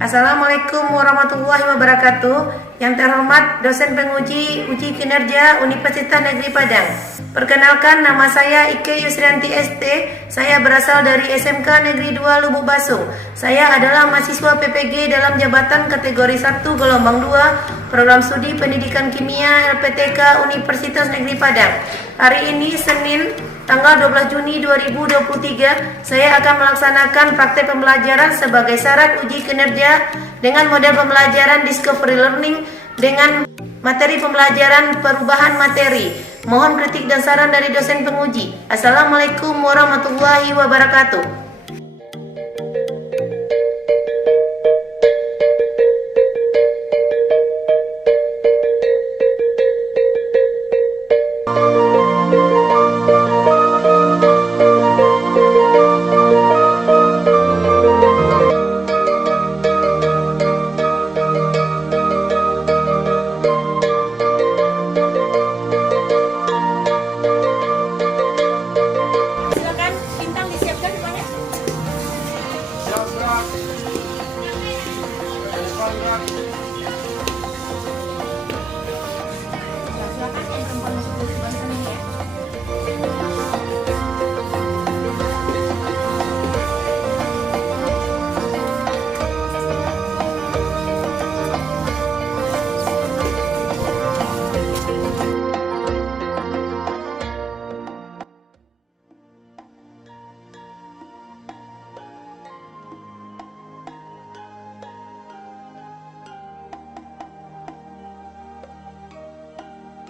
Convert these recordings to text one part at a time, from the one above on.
Assalamualaikum warahmatullahi wabarakatuh. Yang terhormat dosen penguji uji kinerja Universitas Negeri Padang. Perkenalkan, nama saya Ike Yusrianti ST. Saya berasal dari SMK Negeri 2 Lubuk Basung. Saya adalah mahasiswa PPG dalam jabatan kategori 1 gelombang 2 Program Studi Pendidikan Kimia LPTK Universitas Negeri Padang. Hari ini Senin tanggal 12 Juni 2023, saya akan melaksanakan praktek pembelajaran sebagai syarat uji kinerja dengan model pembelajaran Discovery Learning dengan materi pembelajaran perubahan materi. Mohon kritik dan saran dari dosen penguji. Assalamualaikum warahmatullahi wabarakatuh.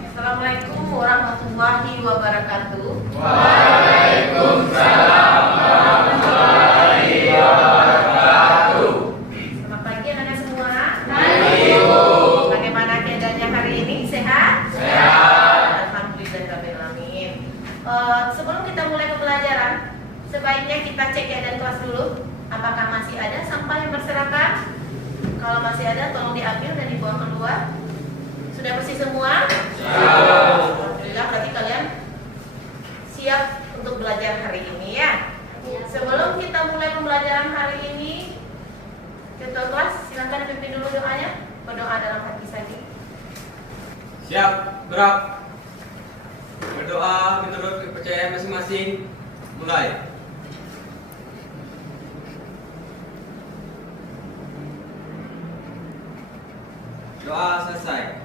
Assalamualaikum warahmatullahi wabarakatuh. Waalaikumsalam warahmatullahi wabarakatuh. Selamat pagi anak-anak semua. Pagi, Bu. Bagaimana keadaannya hari ini? Sehat? Sehat. Alhamdulillahirrahmanirrahim. Sebelum kita mulai pembelajaran, sebaiknya kita cek keadaan kelas dulu. Apakah masih ada sampah yang berserakan? Kalau masih ada, tolong diambil dan dibuang keluar. Sudah bersih semua? Alhamdulillah, berarti kalian siap untuk belajar hari ini ya. Sebelum kita mulai pembelajaran hari ini, ketua kelas silakan pimpin dulu doanya. Berdoa dalam hati saja. Siap, gerak. Berdoa menurut kepercayaan masing-masing. Mulai. Doa selesai.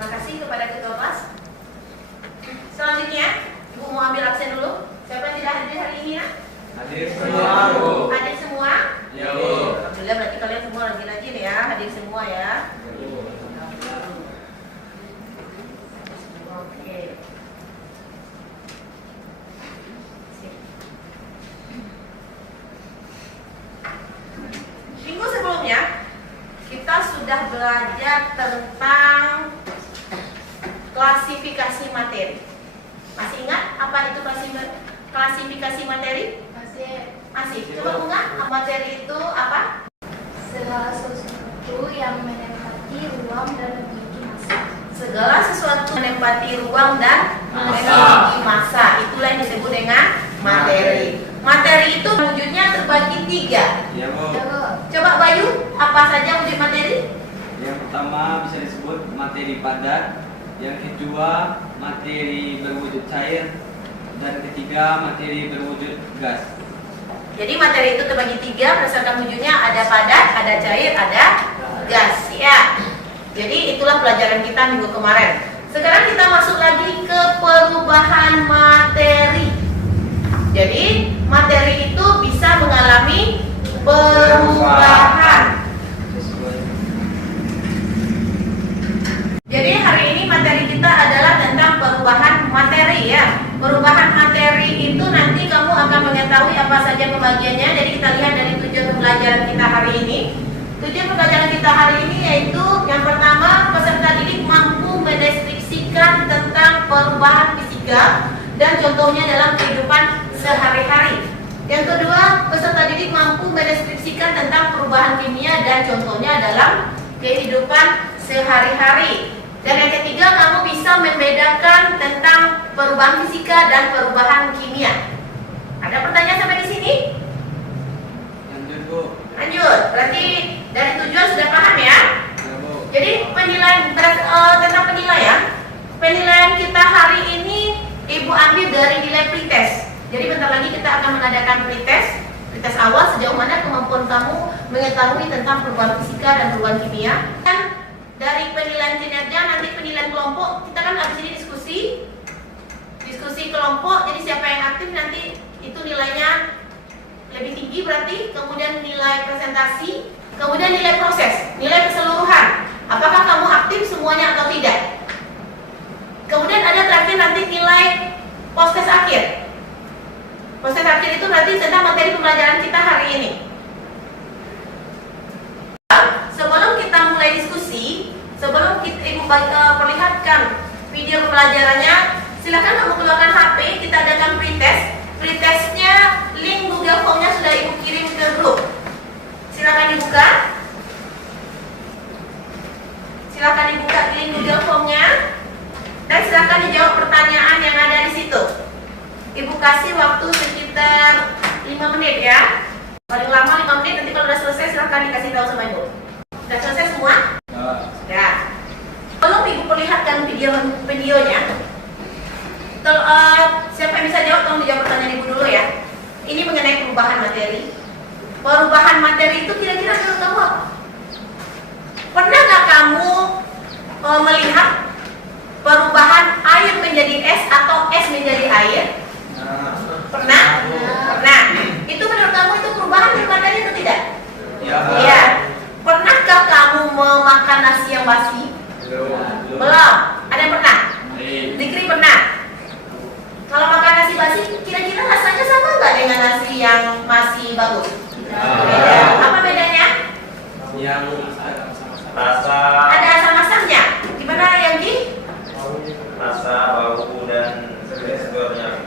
Terima kasih kepada ketua kelas. Selanjutnya, Ibu mau ambil absen dulu. Siapa yang tidak hadir hari ini ya? Hadir semua, Bu. Hadir semua? Ya, Bu. Alhamdulillah, berarti kalian semua rajin-rajin ya. Hadir semua ya. Oke. Sip. Minggu sebelumnya kita sudah belajar tentang klasifikasi materi. Masih ingat apa itu klasifikasi materi? Masih. Coba Bunga, materi itu apa? Segala sesuatu yang menempati ruang dan memiliki massa. Segala sesuatu menempati ruang dan Massa. memiliki massa. Itulah yang disebut dengan materi. Materi itu wujudnya terbagi 3. Ya, Bu. Coba Bayu, apa saja wujud materi? Yang pertama bisa disebut materi padat. Yang kedua, materi berwujud cair. Dan ketiga, materi berwujud gas. Jadi materi itu terbagi 3 berdasarkan wujudnya, ada padat, ada cair, ada gas ya. Jadi itulah pelajaran kita minggu kemarin. Sekarang kita masuk lagi ke perubahan materi. Jadi materi itu bisa mengalami perubahan. Jadi hari ini materi kita adalah tentang perubahan materi ya. Perubahan materi itu nanti kamu akan mengetahui apa saja pembagiannya. Jadi kita lihat dari tujuan pembelajaran kita hari ini. Tujuan pembelajaran kita hari ini yaitu yang pertama, peserta didik mampu mendeskripsikan tentang perubahan fisika dan contohnya dalam kehidupan sehari-hari. Yang kedua, peserta didik mampu mendeskripsikan tentang perubahan kimia dan contohnya dalam kehidupan sehari-hari. Dan yang ketiga, kamu bisa membedakan tentang perubahan fisika dan perubahan kimia. Ada pertanyaan sampai di sini? Lanjut, Bu. Lanjut. Berarti adakan pretest awal sejauh mana kemampuan kamu mengetahui tentang perubahan fisika dan perubahan kimia. Dan dari penilaian kinerja nanti penilaian kelompok, kita kan habis ini diskusi kelompok, jadi siapa yang aktif nanti itu nilainya lebih tinggi berarti, kemudian nilai presentasi, kemudian nilai proses, nilai keseluruhan. Apakah kamu aktif semuanya atau tidak? Kemudian ada terakhir nanti nilai post-test akhir. Post-test akhir itu berarti tentang materi pembelajaran kita hari ini. Sebelum kita mulai diskusi, sebelum Ibu perlihatkan video pembelajarannya, silakan kamu keluarkan HP, kita adakan pretest. Pretestnya link Google Form-nya sudah Ibu kirim ke grup. Silakan dibuka. Silakan dibuka link Google Form-nya dan silakan dijawab pertanyaan yang ada di situ. Ibu kasih waktu sekitar 5 menit ya. Paling lama 5 menit, nanti kalau udah selesai silakan dikasih tahu sama Ibu. Sudah selesai semua? Ya. Belum Ibu perlihatkan videonya. Siapa yang bisa jawab, tolong dijawab pertanyaan Ibu dulu ya. Ini mengenai perubahan materi. Perubahan materi itu kira-kira menurut kamu apa? Pernah nggak kamu melihat perubahan air menjadi es atau es menjadi air? Pernah? Pernah. Itu menurut kamu itu perubahan materi atau tidak? Iya. Pernahkah kamu memakan nasi yang basi? Belum. Ada yang pernah? Dikri pernah. Kalau makan nasi basi, kira-kira rasanya sama nggak dengan nasi yang masih bagus? Beda. Apa bedanya? Yang Rasa, Ada asam-asamnya. Gimana Yanggi? rasa, bau dan teksturnya.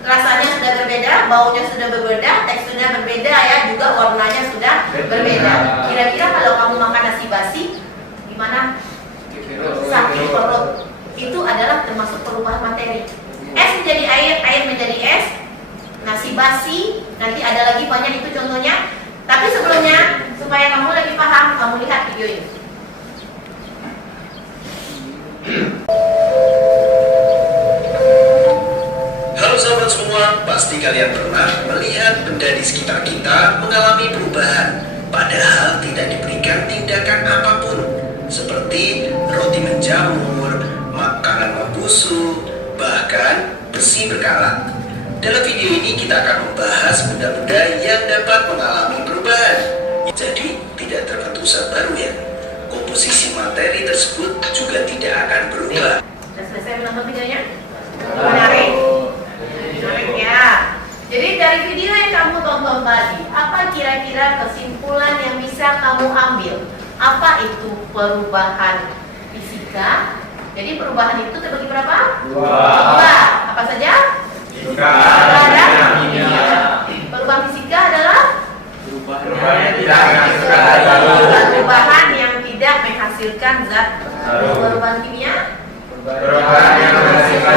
Rasanya sudah berbeda, baunya sudah berbeda, teksturnya berbeda ya, juga warnanya sudah berbeda. Kira-kira kalau kamu makan nasi basi, gimana? Sakit perut. Itu adalah termasuk perubahan materi. Es menjadi air, air menjadi es. Nasi basi, nanti ada lagi banyak itu contohnya. Tapi sebelumnya, supaya kamu lebih paham, kamu lihat video ini. Halo sahabat semua, pasti kalian pernah melihat benda di sekitar kita mengalami perubahan, padahal tidak diberikan tindakan apapun, seperti roti menjamur, makanan membusuk, bahkan besi berkarat. Dalam video ini kita akan membahas benda-benda yang dapat mengalami perubahan. Jadi tidak terbentuk baru ya. Komposisi materi tersebut juga tidak akan berubah. Sudah selesai menonton videonya? Menarik? Menarik ya. Jadi dari video yang kamu tonton tadi, apa kira-kira kesimpulan yang bisa kamu ambil? Apa itu perubahan fisika? Jadi perubahan itu terbagi berapa? Dua. Apa saja? Perubahan fisika adalah perubahan yang tidak menghasilkan zat baru. Perubahan kimia? Perubahan yang menghasilkan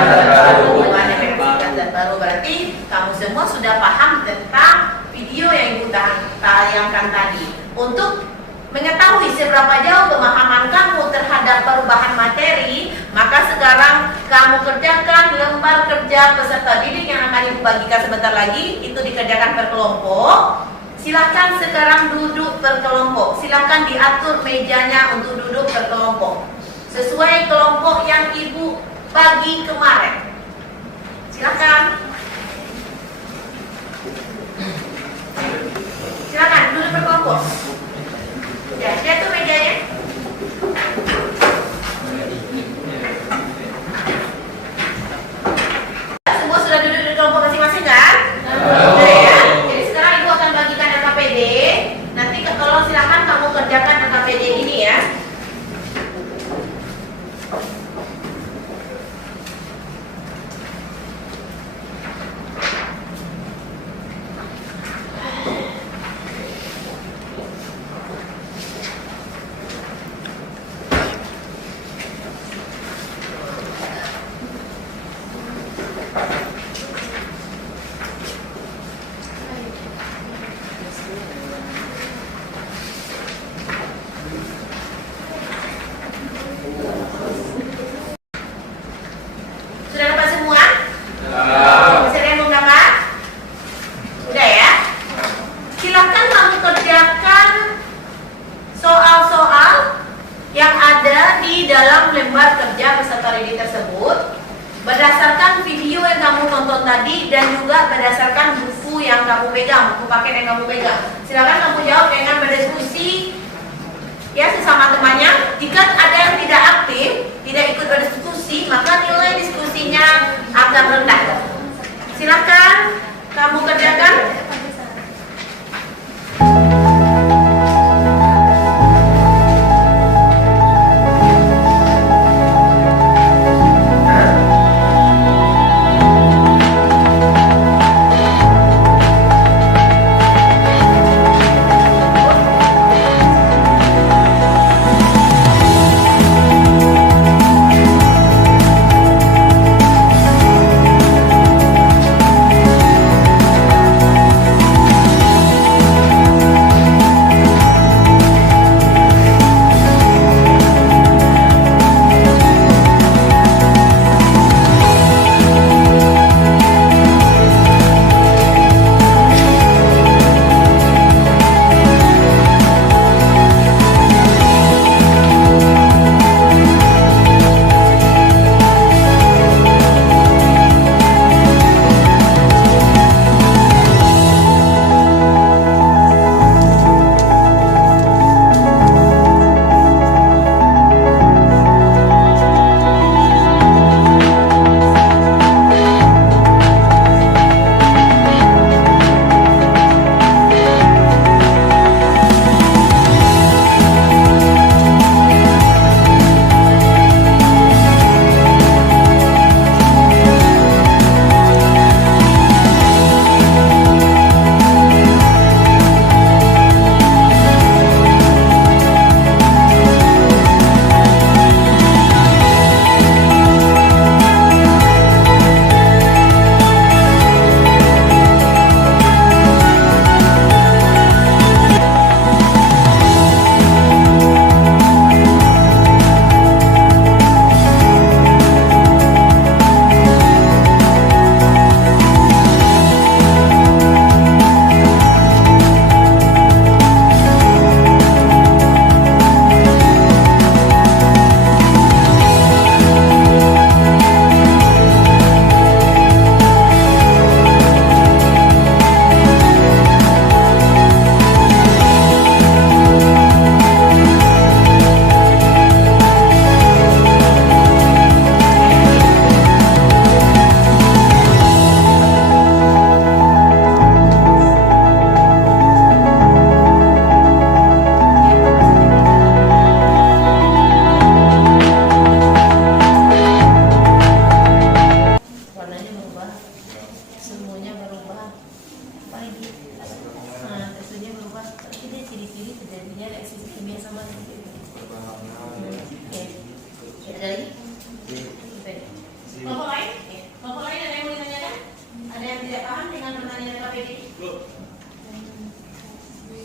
zat baru. Berarti kamu semua sudah paham tentang video yang Ibu tayangkan tadi. Untuk mengetahui seberapa jauh pemahaman kamu terhadap perubahan materi, maka sekarang kamu kerjakan lembar kerja peserta didik yang akan Ibu bagikan sebentar lagi. Itu dikerjakan per kelompok. Silakan sekarang duduk per kelompok. Silakan diatur mejanya untuk duduk per kelompok sesuai kelompok yang Ibu bagi kemarin. Silakan. Silakan duduk per kelompok. Ya, lihat tuh mejanya. Semua sudah duduk di kelompok masing-masing kan? Sudah ya. Jadi sekarang Ibu akan bagikan LKPD. Nanti tolong silakan kamu kerjakan LKPD ini ya. suara tersebut berdasarkan video yang kamu tonton tadi dan juga berdasarkan buku yang kamu pegang, buku paket yang kamu pegang. Silakan kamu jawab dengan berdiskusi ya sesama temannya. Jika ada yang tidak aktif, tidak ikut berdiskusi, maka nilai diskusinya akan rendah. Silakan kamu kerjakan.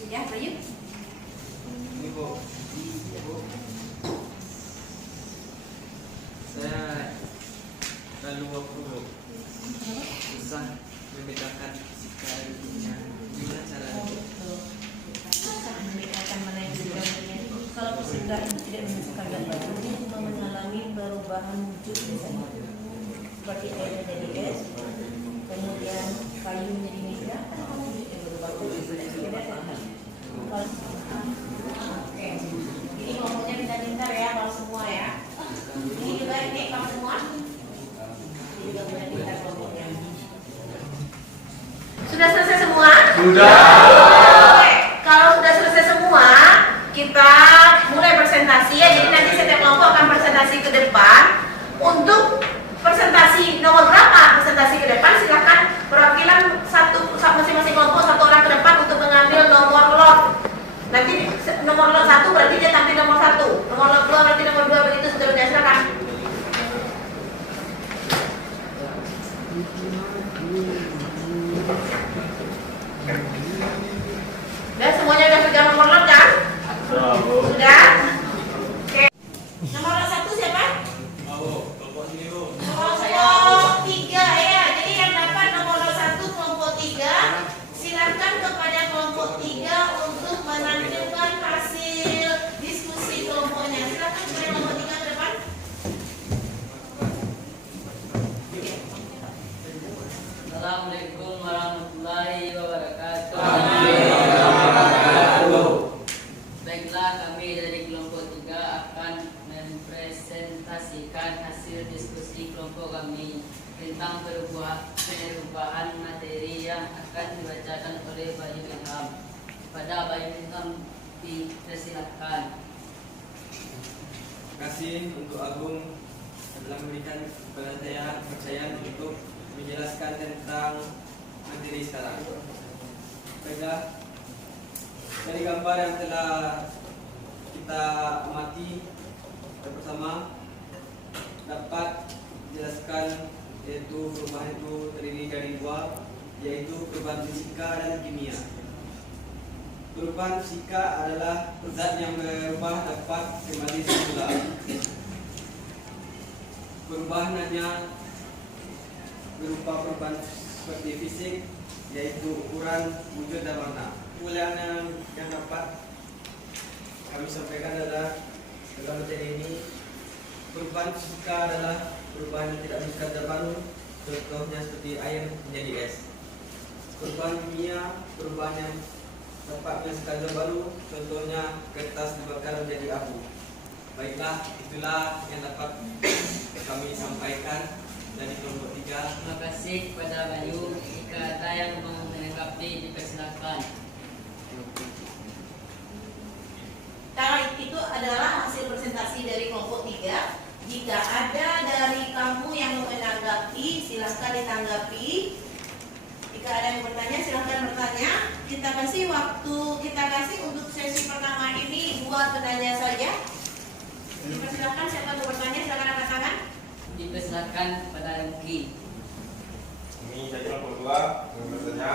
Ya, Bayu. Ini Bu. Saya lalu waktu susah membedakan fisikanya. Gimana caranya? Susah membedakan mana yang fisika dan yang kalau fisika itu tidak menunjukkan gambar, dia cuma mengalami perubahan wujud misalnya. Seperti air menjadi es, kemudian kayu menjadi meja, kan wujudnya berubah beda. Oke, ini ngomongnya pintar-pintar ya kalau semua ya. Ini juga ini kalau semua. Ini juga pintar-pintar ngomongnya. Sudah selesai semua? Sudah. Oke, kalau sudah selesai semua, kita mulai presentasi ya. Jadi nanti setiap kelompok akan presentasi ke depan. Untuk presentasi nomor berapa presentasi ke depan, silakan perwakilan masing-masing kelompok satu orang ke depan untuk mengambil nomor lot. Nanti nomor lot 1 berarti dia tampil nomor 1, nomor lot 2 berarti nomor 2, begitu seterusnya. Silakan. Udah semuanya udah pegang nomor lot kan? Sudah? Oke. Nomor lot 1 siapa? Kelompok 3 ya. Jadi yang dapat nomor lot 1 kelompok 3, silakan kepada kelompok 3 untuk menampilkan dibacakan oleh Bayu Ilham. Pada Bayu Ilham dipersilahkan. Terima kasih untuk Agung telah memberikan kepada saya kepercayaan untuk menjelaskan tentang materi sekarang. Baiklah, dari gambar yang telah kita amati bersama dapat dijelaskan yaitu perubahan itu terdiri dari dua, yaitu perubahan fisika dan kimia. Perubahan fisika adalah zat yang berubah dapat kembali semula. Perubahan hanya berupa perubahan seperti fisik, yaitu ukuran, wujud dan warna. Kemuliaan yang dapat kami sampaikan adalah dalam materi ini, perubahan fisika adalah perubahan yang tidak berkadar baru, contohnya seperti air menjadi es. Perubahan kimia, perubahan yang dapat menghasilkan zat baru, contohnya kertas dibakar menjadi abu. Baiklah, itulah yang dapat kami sampaikan dari kelompok 3. Terima kasih kepada Bayu. Jika ada yang mau menanggapi, dipersilakan. Karena itu adalah hasil presentasi dari kelompok 3. Jika ada dari kamu yang mau menanggapi, silahkan ditanggapi. Jika ada yang bertanya, silahkan bertanya. Kita kasih waktu, kita kasih untuk sesi pertama ini 2 penanya saja. Dipersilakan, siapa yang mau bertanya, silahkan angkat tangan. Dipersilakan pada Luki. Ini dari kelompok 2 yang bertanya.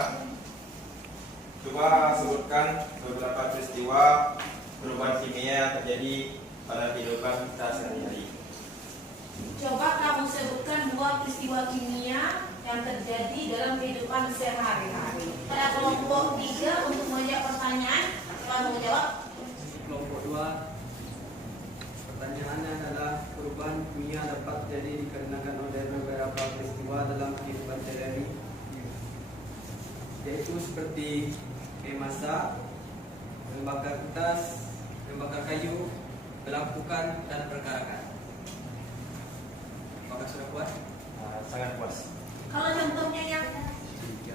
Coba sebutkan beberapa peristiwa perubahan kimia yang terjadi pada kehidupan kita sehari-hari. Coba kamu sebutkan 2 peristiwa kimia yang terjadi dalam kehidupan sehari-hari. Pada kelompok 3 untuk menjawab pertanyaan, silakan menjawab. Kelompok 2, pertanyaannya adalah perubahan kimia dapat terjadi dikarenakan oleh beberapa peristiwa dalam kehidupan sehari-hari, yaitu seperti memasak, membakar kertas, membakar kayu, melakukan dan perkarakan. Apakah sudah puas? Sangat puas. Kalau contohnya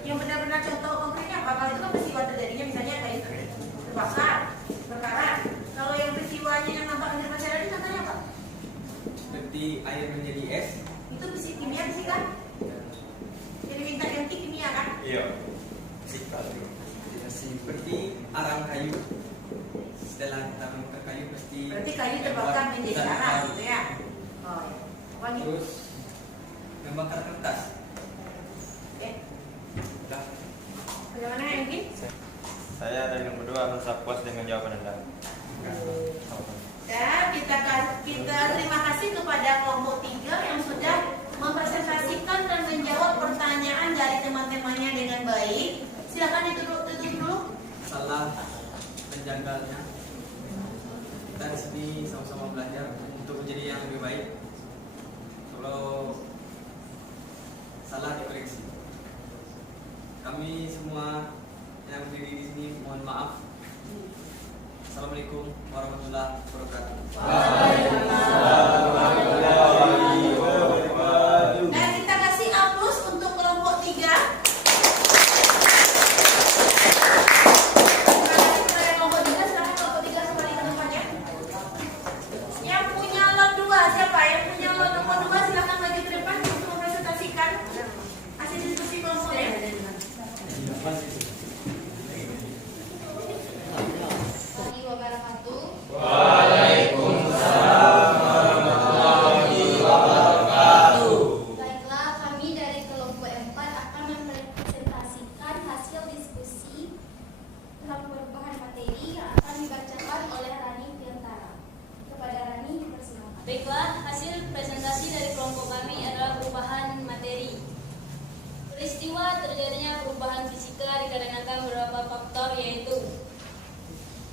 yang benar-benar contoh konkretnya apa? Kalau itu kan peristiwa terjadinya misalnya kayak terbakar, perkara. Kalau yang peristiwanya yang nampak di depan saya ini contohnya apa? Seperti air menjadi es. Itu kimia sih kan? Jadi minta ganti kimia kan? Iya. Seperti arang kayu. Setelah kita membakar kayu pasti Berarti kayu terbakar menjadi zat arang baru. gitu ya? Oh ya. Apa nih? Terus membakar kertas. Oke. Sudah. Bagaimana yang ini? Saya dari nomor 2 merasa puas dengan jawaban Anda. Dan kita terima kasih kepada kelompok 3 yang sudah mempresentasikan dan menjawab pertanyaan dari teman-temannya dengan baik. Silakan tutup dulu. Salah menjanggalnya. Kita di sini sama-sama belajar untuk menjadi yang lebih baik. Kalau salah dikoreksi. Kami semua yang berdiri di sini mohon maaf. Assalamualaikum warahmatullahi wabarakatuh. Dan kita kasih aplaus untuk kelompok 3. Terima kasih kepada kelompok 3. Silakan kelompok 3 kembali ke tempatnya. Yang punya lot 2 siapa? Yang punya lot nomor 2 silakan maju ke depan untuk mempresentasikan hasil diskusi kelompoknya. Warahmatullahi wabarakatuh. Baiklah, kami dari kelompok 4 akan mempresentasikan hasil diskusi tentang perubahan materi yang akan dibacakan oleh Rani Piantara. Kepada Rani dipersilakan. Baiklah, hasil presentasi dari kelompok kami adalah perubahan materi. Peristiwa terjadinya perubahan fisika dikarenakan beberapa faktor, yaitu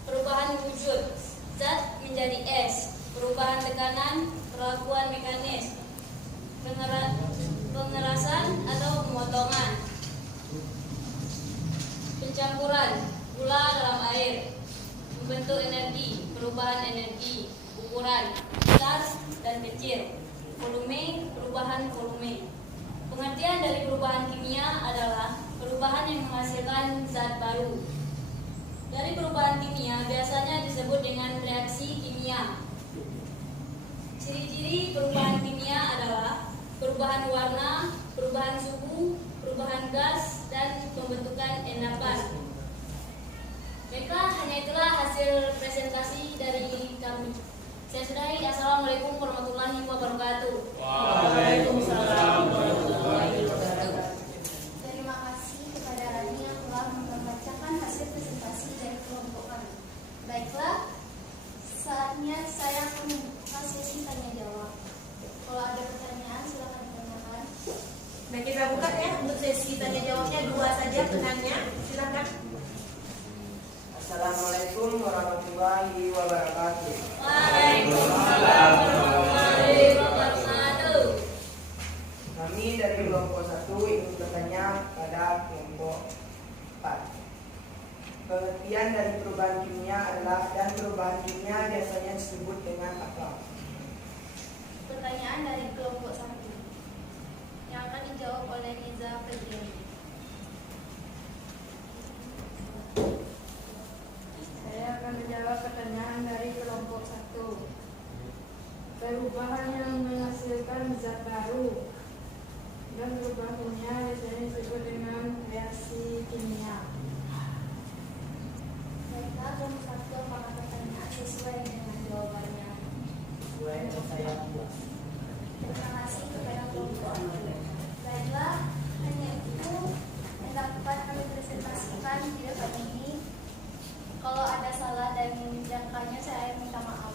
perubahan wujud, zat menjadi es, perubahan tekanan, perlakuan mekanis, pengerasan atau pemotongan, pencampuran gula dalam air, membentuk energi, perubahan energi, ukuran besar dan kecil, volume, perubahan volume. Pengertian dari perubahan kimia adalah perubahan yang menghasilkan zat baru. Dari perubahan kimia biasanya disebut dengan reaksi kimia. Ciri-ciri perubahan kimia adalah perubahan warna, perubahan suhu, perubahan gas, dan pembentukan endapan. Baiklah, hanya itulah hasil presentasi dari kami. Saya sudahi. Assalamualaikum warahmatullahi wabarakatuh. Waalaikumsalam warahmatullahi wabarakatuh. Terima kasih kepada Rani yang telah membacakan hasil presentasi dari kelompok kami. Baiklah, saatnya saya akan membuka sesi tanya jawab. Kalau ada pertanyaan silakan ditanyakan. Nah, kita buka ya untuk sesi tanya jawabnya, 2 saja penanya. Silakan. Assalamualaikum warahmatullahi wabarakatuh. Waalaikumsalam warahmatullahi wabarakatuh. Kami dari kelompok 1 ingin bertanya pada kelompok 4. Pengertian dari perubahan kimia adalah dan perubahan kimia biasanya disebut dengan apa? Pertanyaan dari kelompok 1 yang akan dijawab oleh Niza Febriani. Saya akan menjawab pertanyaan dari kelompok 1. Perubahan yang menghasilkan zat baru dan perubahan kimia biasanya disebut dengan reaksi kimia. Baiklah, kelompok 1 apakah pertanyaan sesuai dengan jawabannya? Sesuai yang saya buat. Terima kasih kepada kelompok 1. Baiklah, hanya itu yang dapat kami presentasikan di depan ini. Kalau ada salah dan jangkanya saya minta maaf.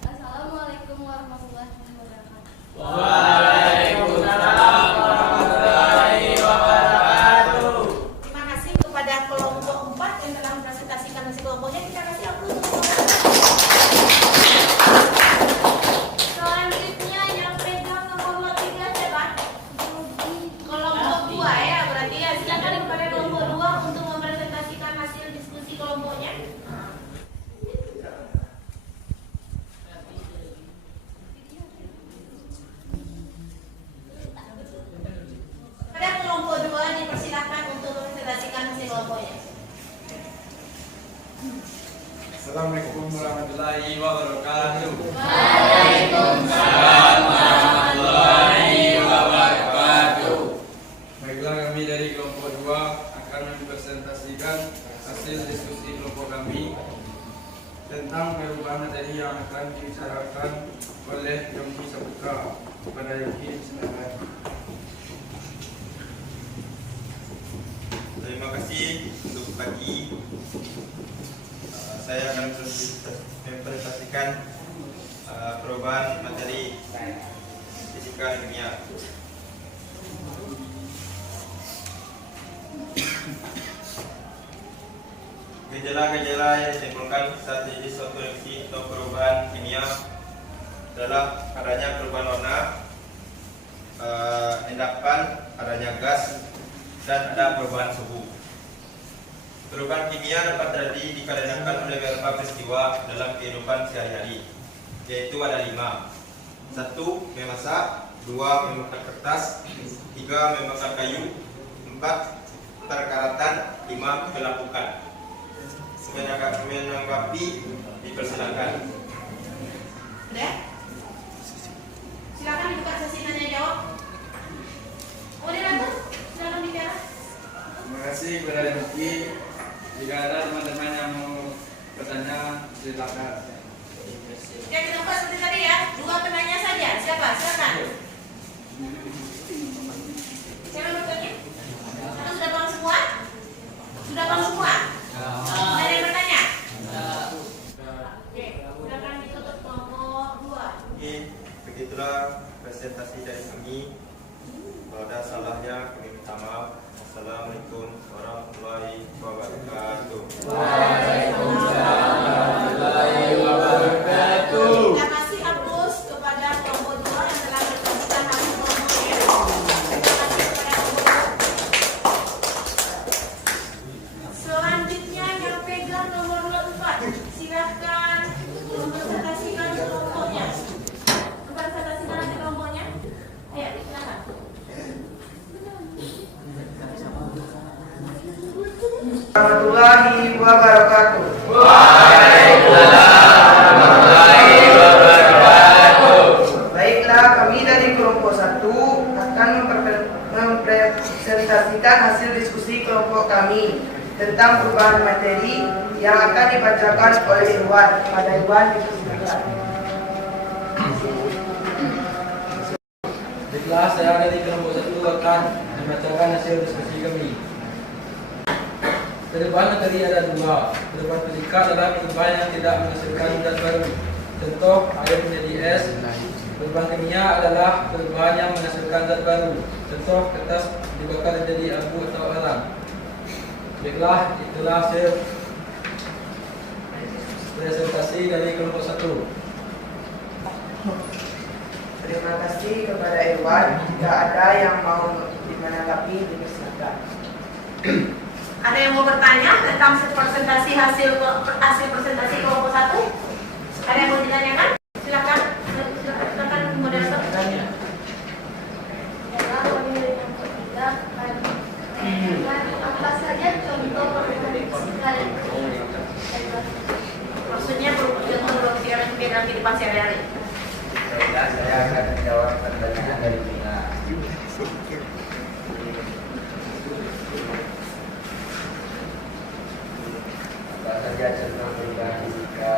Assalamualaikum warahmatullahi wabarakatuh. Waalaikumsalam warahmatullahi wabarakatuh. Terima kasih kepada kelompok 4 yang telah mempresentasikan hasil kelompoknya. Kita kasih aplaus. Selanjutnya yang pegang nomor 3 siapa? Kelompok 2 ya, berarti ya. Silakan kepada kelompok 2 untuk mempresentasikan hasil diskusi kelompoknya. Pada kelompok 2 dipersilakan untuk mempresentasikan hasil kelompoknya. Assalamualaikum warahmatullahi wabarakatuh. Waalaikumsalam warahmatullahi wabarakatuh. Baiklah, kami dari kelompok 2 akan mempresentasikan hasil diskusi kelompok kami tentang perubahan materi yang akan dibicarakan oleh Yongki Saputra. Kepada Yongki, silakan. Terima kasih untuk pagi. Saya akan mempresentasikan perubahan materi fisika dan kimia. Gejala-gejala yang ditimbulkan saat terjadi suatu reaksi atau perubahan kimia adalah adanya perubahan warna, endapan, adanya gas, dan ada perubahan suhu. Perubahan kimia dapat terjadi dikarenakan oleh beberapa peristiwa dalam kehidupan sehari-hari, yaitu ada 5. 1. Memasak, 2. Membakar kertas, 3. Membakar kayu, 4. Perkaratan, 5. Pelapukan. Menanggapi dipersilakan. Udah? Silakan dibuka sesi tanya jawab. Moderator, silakan bicara. Terima kasih kepada Yongki. Jika ada teman-teman yang mau bertanya, silakan. Oke, kita buka seperti tadi ya. 2 penanya saja. Siapa? Silakan. Siapa yang bertanya? Atau sudah paham semua? Sudah paham semua? Ada yang bertanya? Oke, silakan ditutup kelompok 2. Oke, begitulah presentasi dari kami. Kalau ada salahnya, kami minta maaf. Assalamualaikum warahmatullahi wabarakatuh. Waalaikumsalam warahmatullahi wabarakatuh. Terima kasih aplaus kepada kelompok 2 yang telah berpresentasi hasil kelompoknya. Terima kasih kepada kelompok 2. Selanjutnya yang pegang nomor 4. Silakan mempresentasikan kelompoknya. Mempresentasikan hasil kelompoknya. Ayo, silakan. warahmatullahi wabarakatuh. Baiklah, kami dari kelompok 1 akan mempresentasikan hasil diskusi kelompok kami tentang perubahan materi yang akan dibacakan oleh Iwan. Pada Iwan dipersilakan. Baiklah, saya dari kelompok 1 akan membacakan hasil diskusi kami. Perubahan materi ada 2. Perubahan fisika adalah perubahan yang tidak menghasilkan zat baru. Contoh, air menjadi es. Perubahan kimia adalah perubahan yang menghasilkan zat baru. Contoh, kertas dibakar menjadi abu atau arang. Baiklah, itulah hasil presentasi dari kelompok 1. Terima kasih kepada Iwan. Jika ada yang mau menanggapi, dipersilakan. Ada yang mau bertanya tentang presentasi hasil presentasi kelompok 1? Ada yang mau ditanyakan? Silakan moderator. Apa saja contoh perubahan fisika? Maksudnya perubahan yang dalam kehidupan sehari-hari. Saya akan menjawab pertanyaan dari Mina. Apa saja contoh perubahan fisika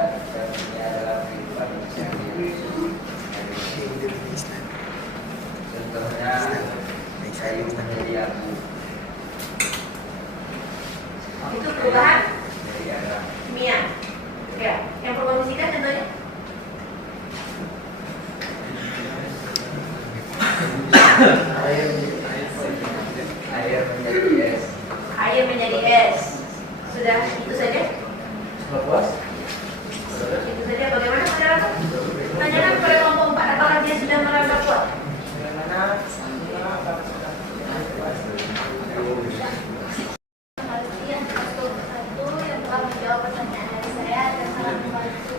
ini adalah kehidupan sehari-hari. Contohnya, kayu menjadi abu. Itu perubahan Jadi ada kimia. Ya, yang perubahan fisika contohnya? air menjadi es. Air menjadi es. Sudah itu saja? Lepas. Itu saja. Bagaimana moderator? Tanyakan kepada kelompok 4 apakah dia sudah merasa kuat? Bagaimana? Yang satu yang telah menjawab pertanyaan dari saya dan salah membantu.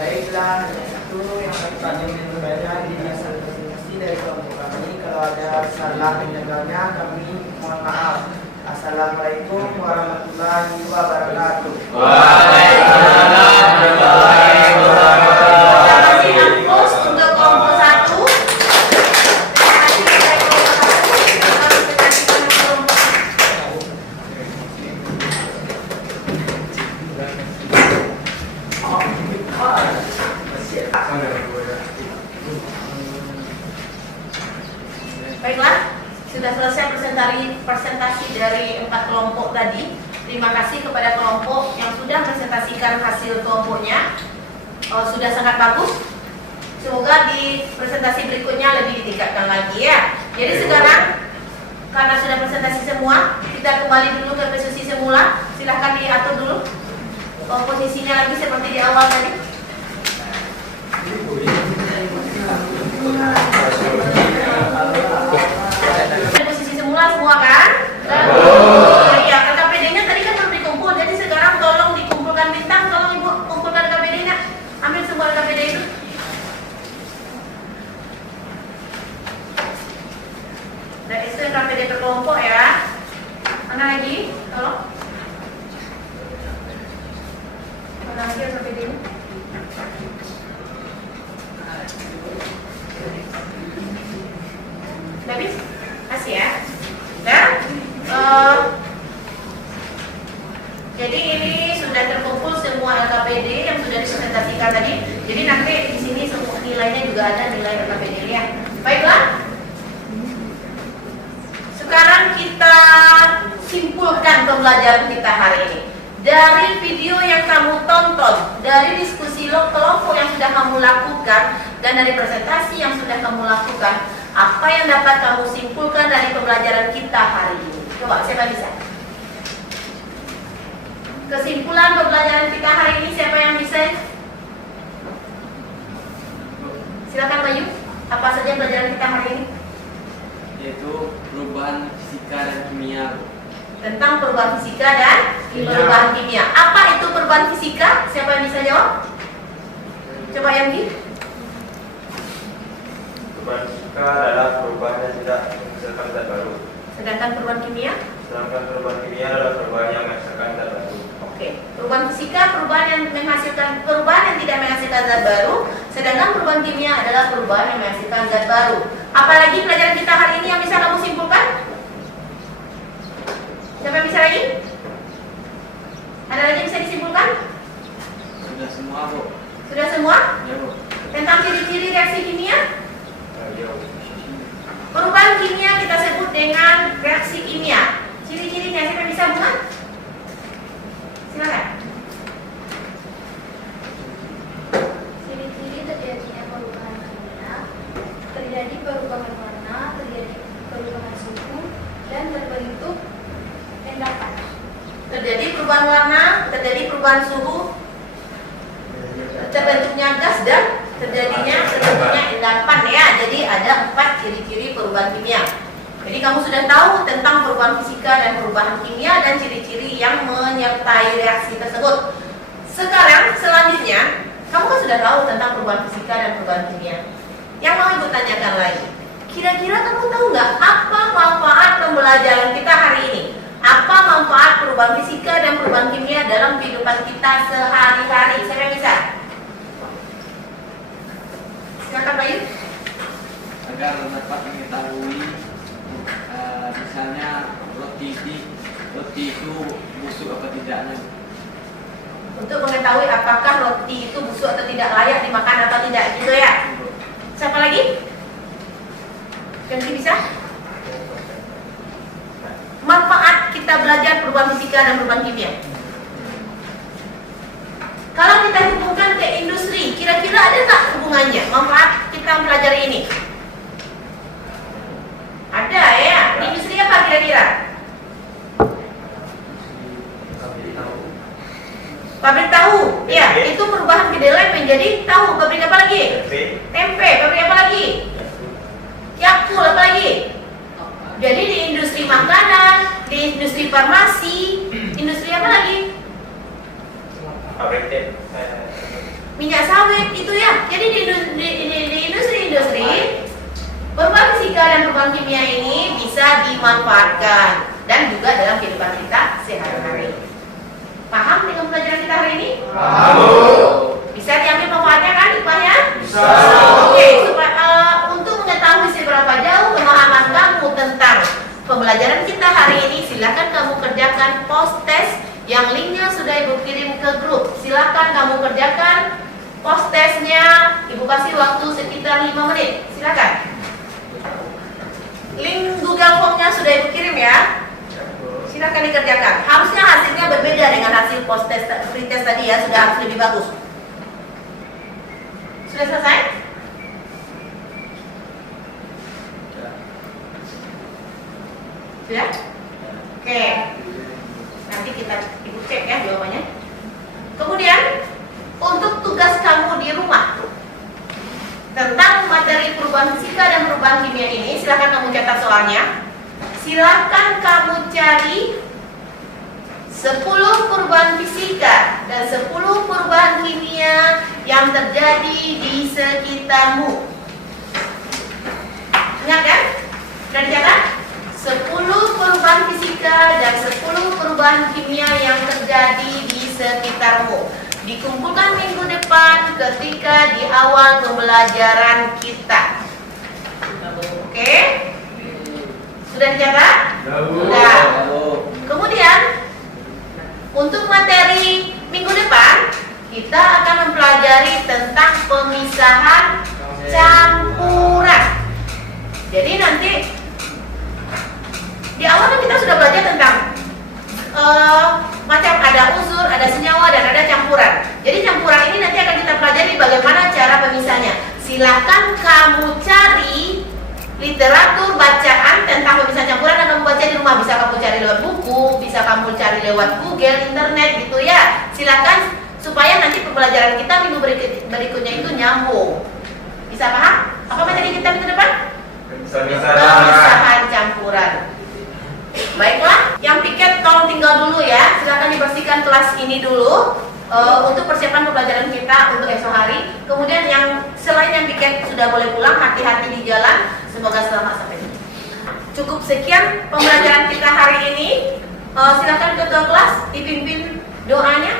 Baiklah, itu yang kami bertanya di hasil presentasi dari kelompok kami. Kalau ada salah menjagalnya, kami mohon maaf. Assalamualaikum warahmatullahi wabarakatuh. Terima kasih Ampus untuk kelompok 1. Terima kasih kepada kelompok 1. Baiklah, sudah selesai presentasi dari 4 kelompok tadi. Terima kasih kepada kelompok yang sudah presentasikan hasil kelompoknya. Sudah sangat bagus. Semoga di presentasi berikutnya lebih ditingkatkan lagi ya. Jadi sekarang karena sudah presentasi semua, kita kembali dulu ke posisi semula. Silahkan diatur dulu posisinya lagi seperti di awal tadi. Posisi semua kan? Iya, KPD-nya tadi kan belum dikumpul, jadi sekarang tolong dikumpulkan bintang, tolong ibu kumpulkan KPD-nya, ambil semua KPD itu. Dan itu yang KPD berkelompok ya. Mana lagi? Tolong. Mana lagi yang KPD-nya? Habis? Kasih ya. Dan jadi ini sudah terkumpul semua LKPD yang sudah dipresentasikan tadi. Jadi nanti di sini semua nilainya juga ada nilai LKPD ya. Baiklah. Sekarang kita simpulkan pembelajaran kita hari ini. Dari video yang kamu tonton, dari diskusi kelompok yang sudah kamu lakukan, dan dari presentasi yang sudah kamu lakukan, apa yang dapat kamu simpulkan dari pembelajaran kita hari ini? Coba, siapa bisa? Kesimpulan pembelajaran kita hari ini, siapa yang bisa? Silakan Bayu. Apa saja pelajaran kita hari ini? Yaitu perubahan fisika dan kimia. Tentang perubahan fisika dan perubahan kimia. Apa itu perubahan fisika? Siapa yang bisa jawab? Coba yang di. Perubahan fisika adalah perubahan yang tidak menghasilkan zat baru. Sedangkan dan perubahan kimia? Sedangkan perubahan kimia adalah perubahan yang menghasilkan zat baru. Oke, perubahan fisika perubahan yang tidak menghasilkan zat baru, sedangkan perubahan kimia adalah perubahan yang menghasilkan zat baru. Apalagi pelajaran kita hari ini yang bisa kamu simpulkan? Siapa yang bisa lagi? Ada lagi yang bisa disimpulkan? Sudah semua, Bu. Sudah semua? Ya, Bu. Tentang ciri-ciri reaksi kimia? Perubahan kimia kita sebut dengan reaksi kimia. Ciri-cirinya siapa yang bisa bukan? Silakan. Ciri-ciri terjadinya perubahan kimia, terjadi perubahan warna, terjadi perubahan suhu, dan terbentuk endapan. Terjadi perubahan warna, terjadi perubahan suhu, terbentuknya gas dan terbentuknya endapan ya. Jadi ada 4 ciri-ciri perubahan kimia. Jadi kamu sudah tahu tentang perubahan fisika dan perubahan kimia dan ciri-ciri yang menyertai reaksi tersebut. Sekarang selanjutnya kamu kan sudah tahu tentang perubahan fisika dan perubahan kimia. Yang mau ibu tanyakan lagi, kira-kira kamu tahu nggak apa manfaat pembelajaran kita hari ini? Apa manfaat perubahan fisika dan perubahan kimia dalam kehidupan kita sehari-hari? Siapa yang bisa? Silakan Bayu. Agar dapat mengetahui misalnya roti itu busuk apa tidaknya. Untuk mengetahui apakah roti itu busuk atau tidak, layak dimakan atau tidak, gitu ya. Siapa lagi? Ganti bisa? Manfaat kita belajar perubahan fisika dan perubahan kimia. Kalau kita hubungkan ke industri, kira-kira ada nggak hubungannya manfaat kita mempelajari ini? Ada ya. Di industri apa kira-kira? Pabrik tahu. Ya, itu perubahan kedelai menjadi tahu. Pabrik apa lagi? Tempe. Pabrik apa lagi? Yakul apa lagi? Jadi di industri makanan, di industri farmasi, industri apa lagi? Pabrik Minyak sawit itu ya. Jadi di industri-industri perubahan fisika dan perubahan kimia ini bisa dimanfaatkan dan juga dalam kehidupan kita sehari-hari. Paham dengan pelajaran kita hari ini? Paham. Bisa diambil manfaatnya kan Iqbalnya? Bisa. Oke, untuk mengetahui seberapa jauh pemahaman kamu tentang pembelajaran kita hari ini, silakan kamu kerjakan post test yang linknya sudah ibu kirim ke grup. Silakan kamu kerjakan post testnya, ibu kasih waktu sekitar 5 menit. Silakan. Link Google Form-nya sudah ibu kirim ya. Silakan dikerjakan. Harusnya hasilnya berbeda dengan hasil post test free test tadi ya, sudah harus lebih bagus. Sudah selesai? Sudah? Oke. Nanti kita ibu cek ya jawabannya. Kemudian untuk tugas kamu di rumah tentang materi perubahan fisika dan perubahan kimia ini, silakan kamu catat soalnya. Silakan kamu cari 10 perubahan fisika dan 10 perubahan kimia yang terjadi di sekitarmu. Ingat kan? Sudah dicatat? 10 perubahan fisika dan 10 perubahan kimia yang terjadi di sekitarmu. Dikumpulkan minggu depan ketika di awal pembelajaran kita. Oke? Sudah dicatat? Sudah. Kemudian untuk materi minggu depan kita akan mempelajari tentang pemisahan campuran. Jadi nanti di awal kita sudah belajar tentang macam ada unsur, ada senyawa, dan ada campuran. Jadi campuran ini nanti akan kita pelajari bagaimana cara pemisahnya. Silahkan kamu cari literatur bacaan tentang pemisah campuran dan kamu baca di rumah. Bisa kamu cari lewat buku, bisa kamu cari lewat Google, internet gitu ya. Silakan supaya nanti pembelajaran kita minggu berikutnya itu nyambung. Bisa paham? Apa materi kita minggu depan? Pemisahan campuran. Baiklah, yang piket tolong tinggal dulu ya. Silakan dibersihkan kelas ini dulu untuk persiapan pembelajaran kita untuk esok hari. Kemudian yang selain yang piket sudah boleh pulang, hati-hati di jalan. Semoga selamat sampai. Cukup sekian pembelajaran kita hari ini. Silakan ketua kelas dipimpin doanya.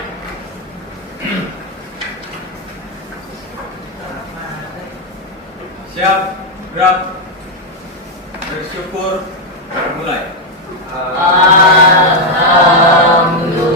Siap, gerak, bersyukur, mulai. Alhamdulillah.